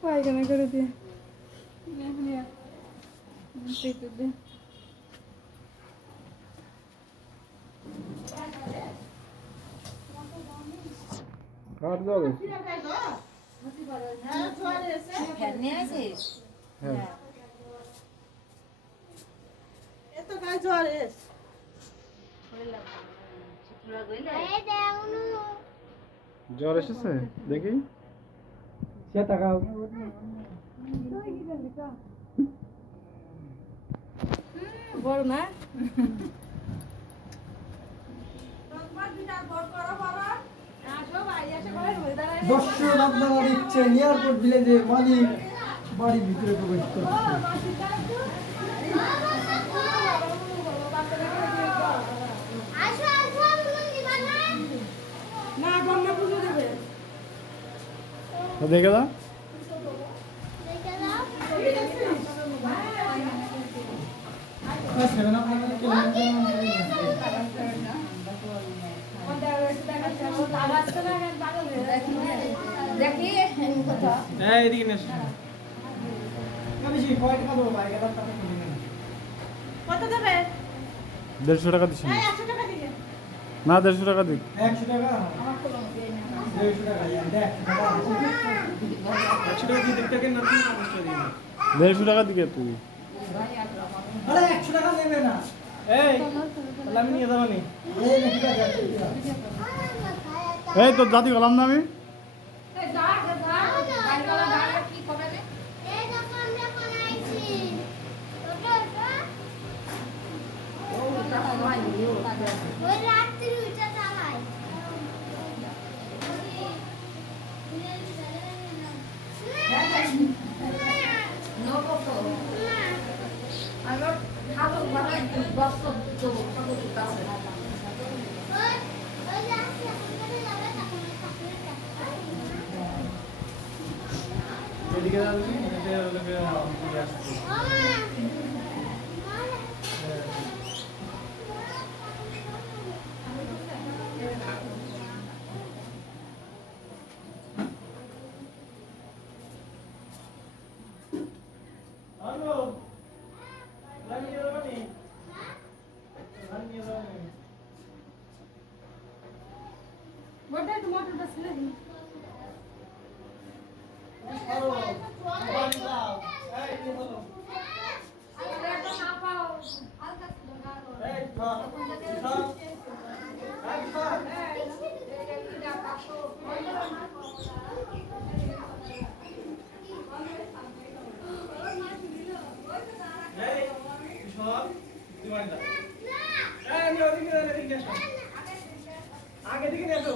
পায়খানা করে দিয়ে দে কার যাবে ফ্যান নিয়ে আসিস? হ্যাঁ এত গায়ে জ্বর এস জ্বর এসেছে দেখি সে টাকা বড় না দর্শক আপনারা দেখছেন এয়ারপোর্ট ভিলেজে মালিক বাড়ির ভিতরে প্রবেশ করছে। না গঙ্গা পুজো দেবে দেখে দাও দেখি কোথাও এদিকে নেস বেশি কয় টাকা দেবো ভাই টাকা কত দেবে 150 টাকা দিচ্ছি এই 100 টাকা দিবে না 150 টাকা দিক 100 টাকা 150 টাকা দেখ 100 টাকা দিয়ে দেখতে কেন না 150 টাকা দিকে তুই আরে 100 টাকা নেবে না এই তাহলে আমি নিয়ে যাবো নি এই না ঠিক আছে এই তো জাতি গেলাম না আমি এদিকে যাবি এদিকে আসছে হ্যালো লাগিয়ে দাও নি লাগিয়ে দাও নি বড়টা তোমার ছিল হ্যালো বাড়ি যাও এই কি হলো এই ধর ধর এই ধর এই কিশোর তুই বাড়ি যা এই আমি ওদিকে এদিকে আসো আগে দিকে নিয়ে আসো